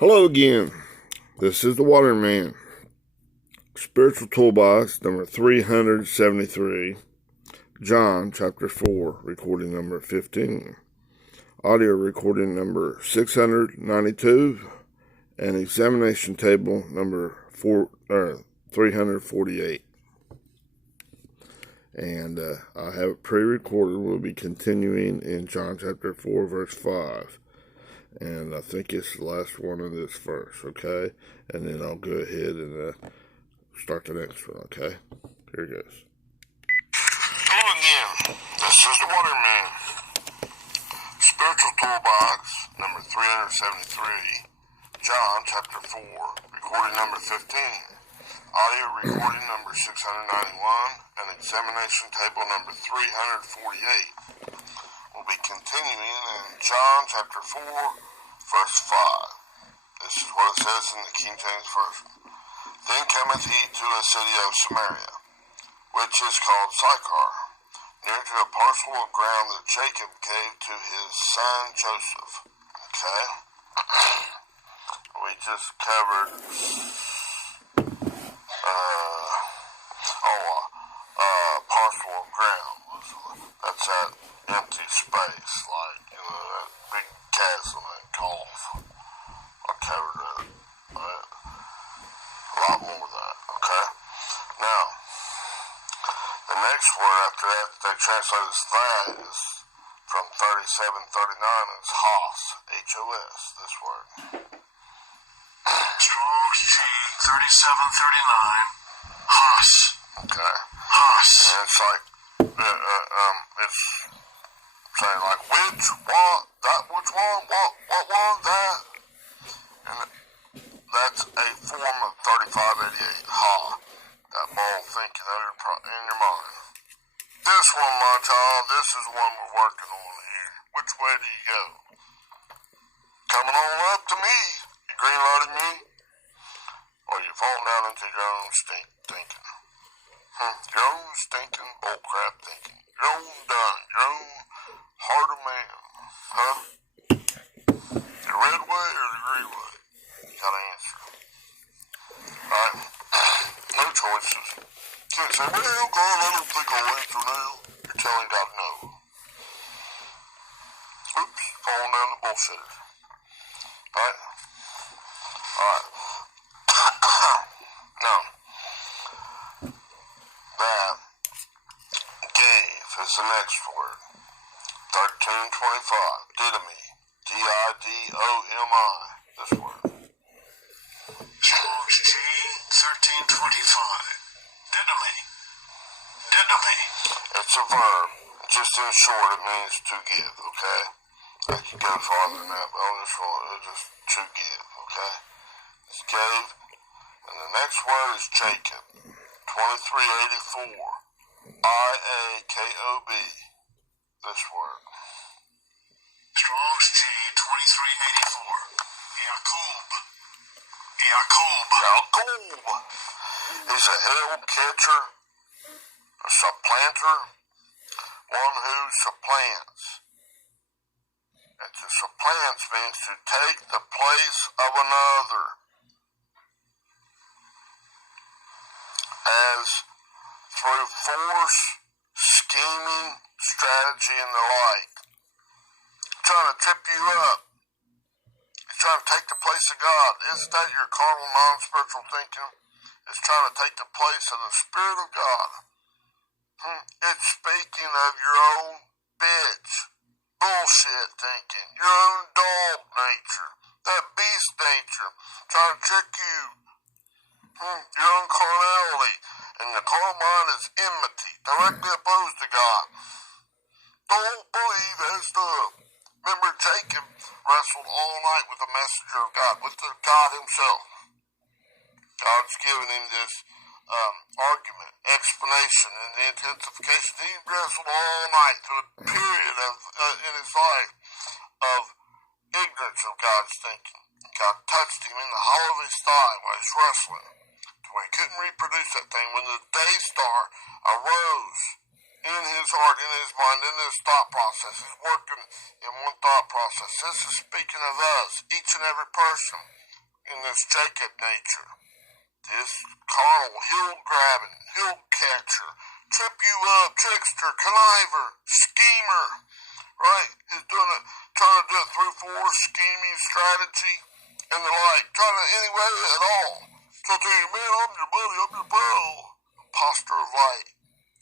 Hello again. This is the Waterman. Spiritual Toolbox number 373. John chapter 4, recording number 15. Audio recording number 692. And examination table number 348. And I have it pre-recorded. We'll be continuing in John chapter 4, verse 5. And I think it's the last one of this verse, okay? And then I'll go ahead and start the next one, okay? Here it goes. Hello again. This is the Waterman. Spiritual Toolbox, number 373. John, chapter 4, recording number 15. Audio recording number 691. And examination table number 348. We'll be continuing in John chapter 4, verse 5. This is what it says in the King James Version. Then cometh he to a city of Samaria, which is called Sychar, near to a parcel of ground that Jacob gave to his son Joseph. Okay? We just covered parcel of ground. That's that empty space, like, that big chasm, that gulf. I covered that. A lot more of that, okay? Now, the next word after that they translate as that is from 3739, it's Hos, H-O-S, this word. Strong's G, 3739, Hos. Okay. Hos. And it's like, it's saying like, which one, what one, that? And that's a form of 3588, ha, that moral thinking in your mind. This one, my child, this is the one we're working on here. Which way do you go? Coming on up to me, you green-lighted me, or you falling down into your own thinking. Your own stinking bullcrap thinking. Your own done. Your own heart of man. Huh? The red way or the green way? You gotta answer. Alright? No choices. Can't say, well, God, I don't think I'll answer now. You're telling God no. Oops, falling down the bullshitters. Alright? Alright. Now, that gave is the next word. 1325. Didomi. D-I-D-O-M-I. This word. Strong's G, 1325. Didomi. Didomi. It's a verb. Just in short, it means to give, okay? I could go farther than that, but on this one, it's just to give, okay? It's gave. And the next word is Jacob. 2384. I-A-K-O-B. This word. Strong's G, 2384. Yaakov. Yaakov. Yaakov. He's a held catcher, a supplanter, one who supplants. And to supplant means to take the place of another. As through force, scheming, strategy, and the like. Trying to trip you up. He's trying to take the place of God. Isn't that your carnal, non-spiritual thinking? It's trying to take the place of the Spirit of God. It's speaking of your own bitch, bullshit thinking, your own dog nature, that beast nature, trying to trick you. Your own carnality, and the carnal mind is enmity, directly opposed to God. Don't believe that stuff. Remember, Jacob wrestled all night with the messenger of God, with the God himself. God's given him this argument, explanation, and the intensification. He wrestled all night through a period of in his life of ignorance of God's thinking. God touched him in the hollow of his thigh while he's wrestling, to where he couldn't reproduce that thing. When the day star arose in his heart, in his mind, in his thought process, he's working in one thought process. This is speaking of us, each and every person. in this Jacob nature. This carnal, heel-grabbing, heel-catcher, trip you up, trickster, conniver, schemer, right? He's trying to do it through force, scheming, strategy, and the like. Trying to any way at all. So to you, man, I'm your buddy, I'm your bro. Imposter of light.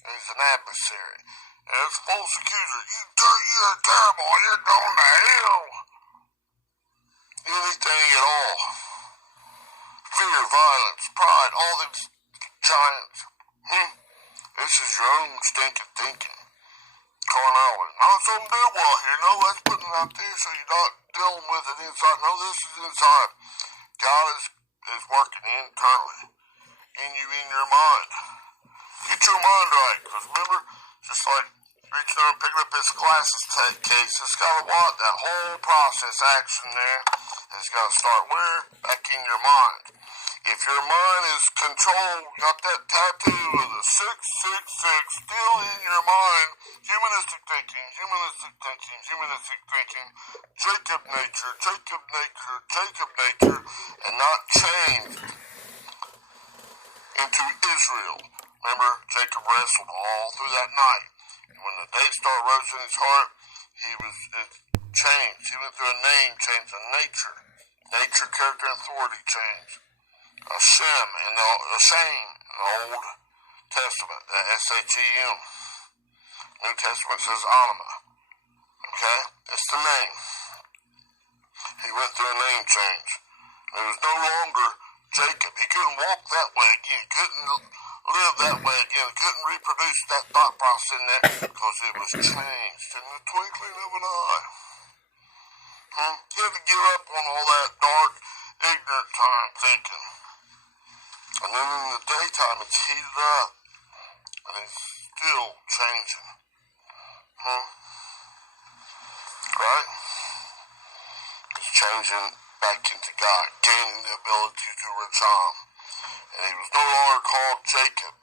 And he's an adversary. And it's false accuser. You're terrible, you're going to hell. Anything at all. Fear, violence, pride, all these giants. This is your own stinking thinking. Carnality. Not something to do well here. No, that's putting it out there so you're not dealing with it inside. No, this is inside. God is working internally in you, in your mind. Get your mind right. Because remember, just like reaching over and picking up his glasses case, it's got to want that whole process action there. It's got to start where? Back in your mind. If your mind is controlled, got that tattoo of the 666 still in your mind, humanistic thinking, Jacob nature, and not changed into Israel. Remember, Jacob wrestled all through that night. And when the day star rose in his heart, it changed. He went through a name change, a nature, character, and authority change. Hashem in the Old Testament, the S-H-E-M. New Testament says Anima. Okay? It's the name. He went through a name change. It was no longer Jacob. He couldn't walk that way again. He couldn't live that way again. He couldn't reproduce that thought process in there because it was changed in the twinkling of an eye. He had to give up on all that dark, ignorant time thinking. And then in the daytime, it's heated up. And it's still changing. Right? It's changing back into God, gaining the ability to return. And he was no longer called Jacob,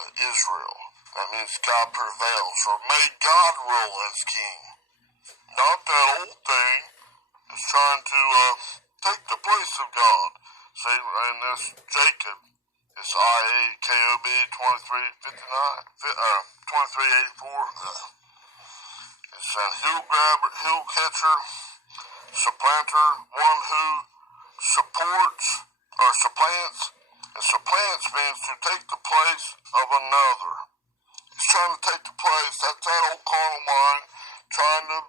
but Israel. That means God prevails, or made God rule as king. Not that old thing that's trying to take the place of God. See, in this Jacob, it's IAKOB 2384. It's a heel grabber, heel catcher, supplanter, one who supports or supplants. And supplants means to take the place of another. It's trying to take the place. That's that old carnal mind, trying to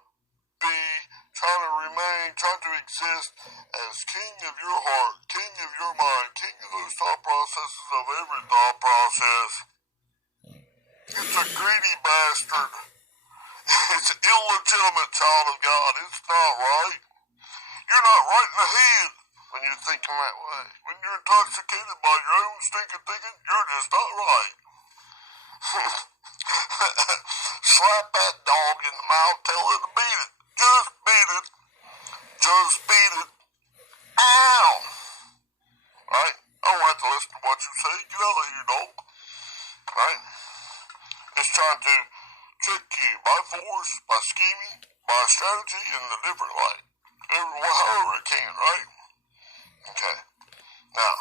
remain, trying to exist as king of your heart, king of your mind, king of those thought processes of every thought process. It's a greedy bastard. It's an illegitimate child of God. It's not right. You're not right in the head when you're thinking that way. When you're intoxicated by your own stinking thinking, you're just not right. Slap that dog in the mouth, tell it to beat it. Just beat it. Just beat it. Ow! Right? I don't have to listen to what you say. Get out of here, dog. Right? It's trying to trick you by force, by scheming, by strategy, in a different light. However it can, right? Okay. Now,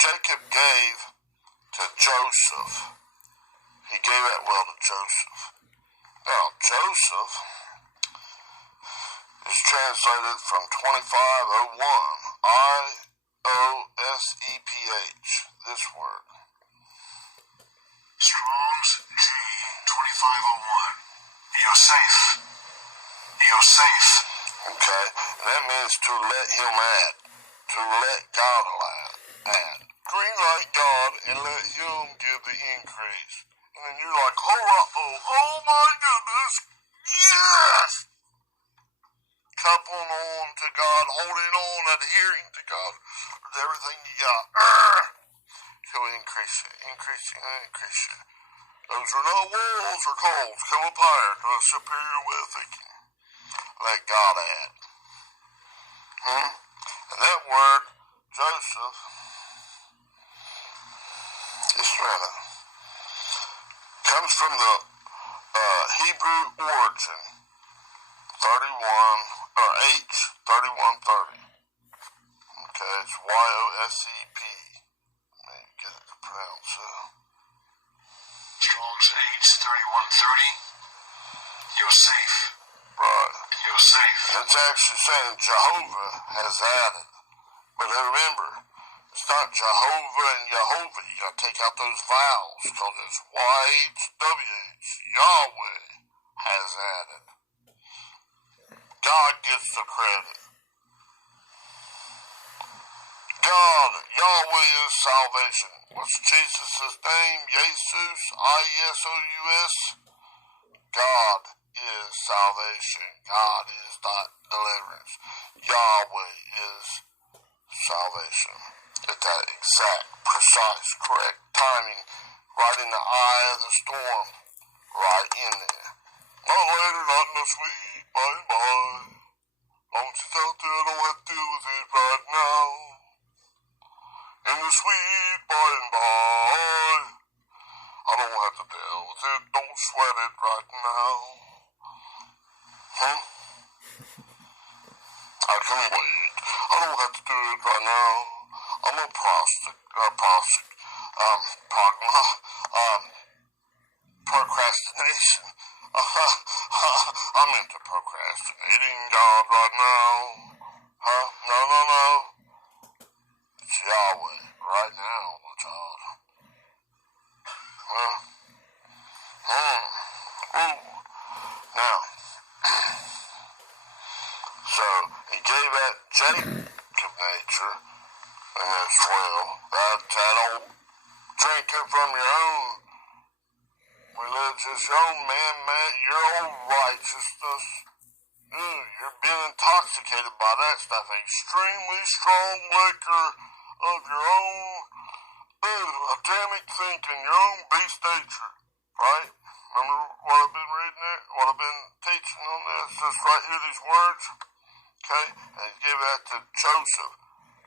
Jacob gave to Joseph. He gave that well to Joseph. Now, Joseph is translated from 2501, I-O-S-E-P-H, this word. Strong's G 2501. You're safe. You're safe. Okay, and that means to let him add, to let God add. Green light God and let him give the increase. And then you're like, oh my goodness, yes! Coupling on to God, holding on, adhering to God with everything you got. He'll increase it. Those are not walls or coals. Come up higher to a superior way of thinking. Let God add. And that word, Joseph, Israel, comes from the Hebrew origin. H3130. Okay, it's YOSEP. Maybe get it to pronounce it. Strong's H3130. You're safe. Right. You're safe. And it's actually saying Jehovah has added. But remember, it's not Jehovah and Yehovah. You gotta take out those vowels, because it's YHWH. Yahweh has added. God gets the credit. God, Yahweh is salvation. What's Jesus' name? Jesus, I-E-S-O-U-S. God is salvation. God is deliverance. Yahweh is salvation. At that exact, precise, correct timing, right in the eye of the storm, right in there. Not later, not in the sweet by and by. Long as it's out there, I don't have to deal with it right now. In the sweet by and by, I don't have to deal with it. Don't sweat it right now. I can wait. I don't have to do it right now. I'm a procrastination. I'm into procrastinating God right now. No. It's Yahweh right now, my child. Now, so he gave that Jacob nature, and as well, that old drinking from your own religious, your own man, your own righteousness. You're being intoxicated by that stuff. Extremely strong liquor of your own Adamic thinking, your own beast nature, right? Remember what I've been reading there? What I've been teaching on this? Just right here, these words. Okay? And he gave that to Joseph.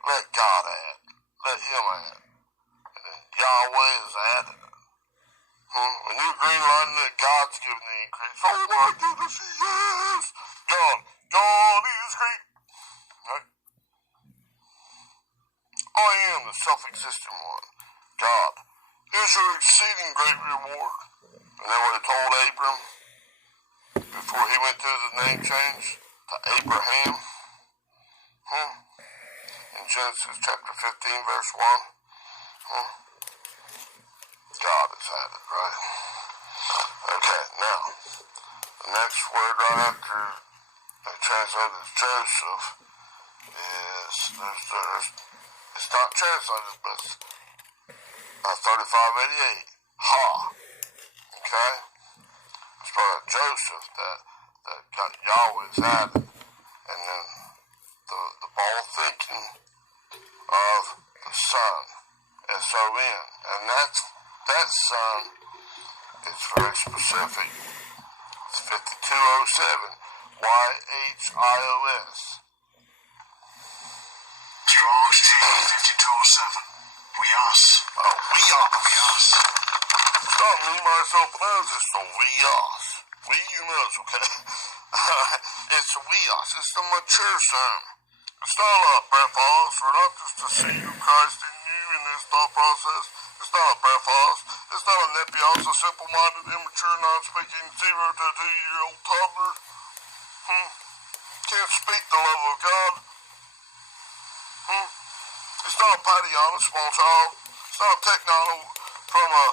Let God add. Let him add. And then Yahweh is added. When you're greenlighting it, God's giving the increase. Oh my goodness, yes! God is great. Right? I am the self-existing one. God is your exceeding great reward. And that what he told Abram before he went through the name change to Abraham? In Genesis chapter 15, verse 1. God is at it, right? Okay, now, the next word right after they translated as Joseph is, it's not translated, but it's 3588. Ha. Okay? It's about Joseph that got Yahweh's added. And then the ball thinking of the Son. S-O-N. And that Son is very specific. It's 5207. Y-H-I-O-S. Strong's G5207. We us. Oh, we us. It's not me, myself, and others. It's the we us. We and us, okay? It's the we us. It's the mature Son. It's not a breathos, or not just to see you Christ in you in this thought process. It's not a breathos. It's not a nepios, a simple-minded, immature, non-speaking 0 to 2-year-old toddler. Can't speak the love of God. It's not a Patiana, small child. It's not a technano from a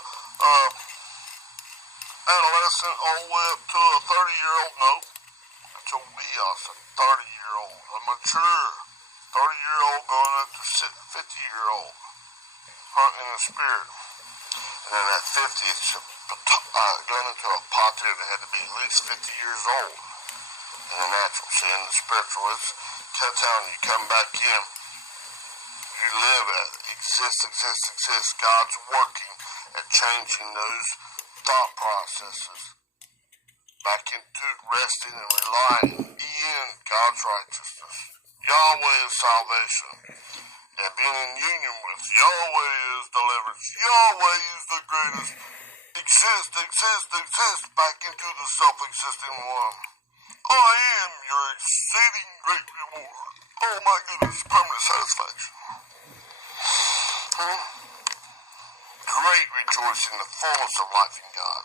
adolescent all the way up to a 30-year-old. No. It's a weos, a 30-year-old, a mature 30-year-old going up to 50-year-old. In the spirit. And then at 50, it's going into a pater that had to be at least 50 years old. In the natural. See, in the spiritual, it's telling you come back in. You live at exist. God's working at changing those thought processes back into resting and relying in God's righteousness. Yahweh is salvation. And being in union with Yahweh is deliverance. Yahweh is the greatest. Exist back into the self-existing one. I am of life in God.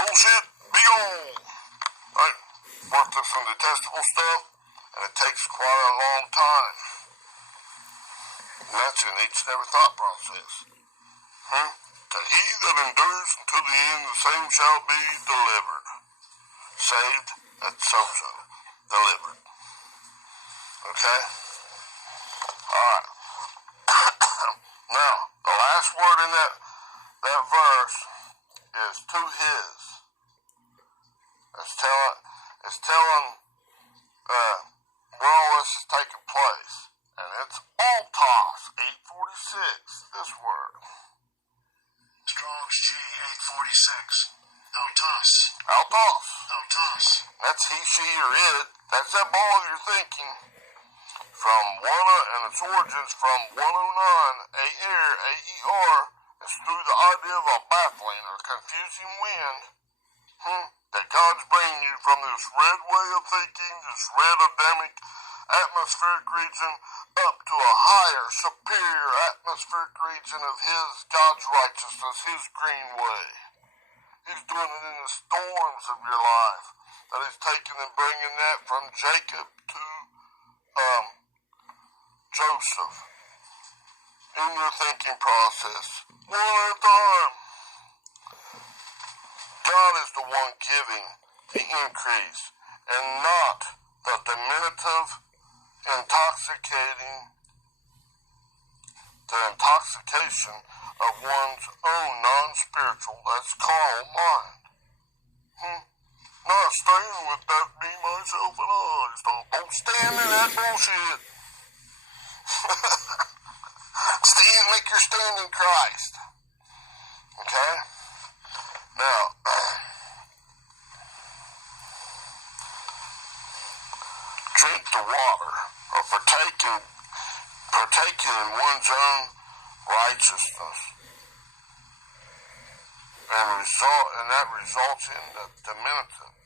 Bullshit, be gone. Right? Worthless and detestable stuff, and it takes quite a long time. And that's in each and every thought process. That he that endures until the end, the same shall be delivered. Saved, that's so-so. Delivered. Okay? Alright. Now, the last word in that verse is to his. It's telling where all this is taking place. And it's altos, 846, this word. Strong's G 846. Altos. Altos. Altos. That's he, she, or it. That's that ball you're thinking. From and its origins from 109, A-air, A-E-R, is through the idea of a baffling or confusing wind. That God's bringing you from this red way of thinking, this red Adamic atmospheric region, up to a higher, superior atmospheric region of God's righteousness, his green way. He's doing it in the storms of your life. That he's taking and bringing that from Jacob to Joseph. In your thinking process. One at a time. God is the one giving the increase, and not the diminutive, intoxication of one's own non-spiritual, that's carnal mind. Not staying with that me, myself, and I stuff. Don't stand in that bullshit. Make your stand in Christ. Okay? Now, drink the water, or partaking in one's own righteousness, and that results in the diminutive,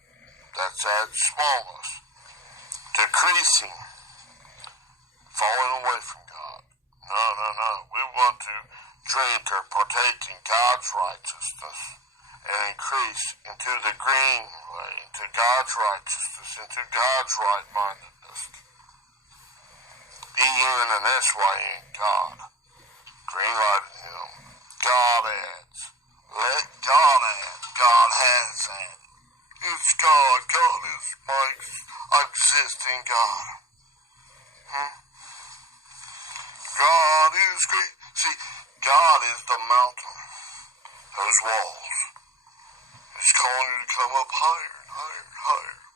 that's at smallness, decreasing, falling away from God. No. We want to drink or partake in God's righteousness and increase into the green way, into God's righteousness, into God's right-mindedness. E-N and S-Y-N, God. Green light in him. God adds. Let God add. God has added. It's God. God is my existing God. God is great. See, God is the mountain. Those walls. He's calling you to come up higher and higher and higher.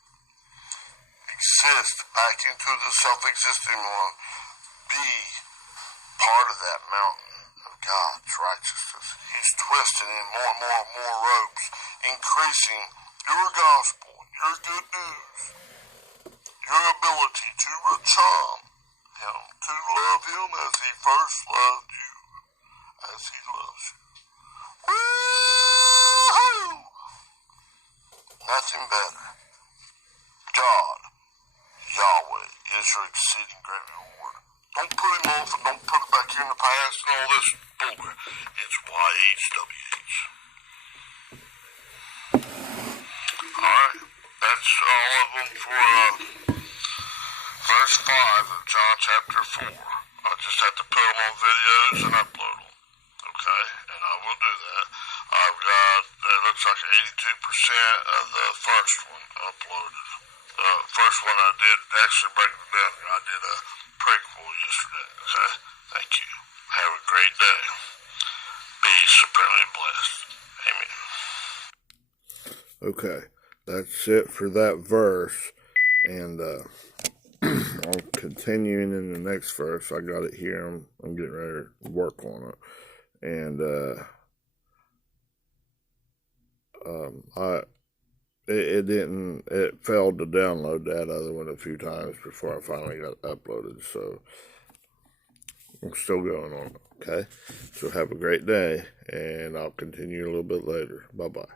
Exist back into the self-existing one. Be part of that mountain of God's righteousness. He's twisting in more and more and more ropes, increasing your gospel, your good news, your ability to return him, to love him as he first loved you, as he loves you. Woo-hoo! Nothing better. God, Yahweh, is your exceeding great reward. Don't put him off and don't put it back here in the past and all this bullcrap. It's YHWH. Alright, that's all of them for verse 5 of John chapter 4. I just have to put them on videos and upload them. Okay, and I will do that. I've got, it looks like 82% of the first one uploaded. The first one I did, actually breaking it down, I did a prequel yesterday. Okay, thank you. Have a great day. Be supremely blessed. Amen. Okay, that's it for that verse, and I'll continue in the next verse. I got it here. I'm getting ready to work on it, and it failed to download that other one a few times before I finally got uploaded. So I'm still going on. Okay, so have a great day, and I'll continue a little bit later. Bye bye.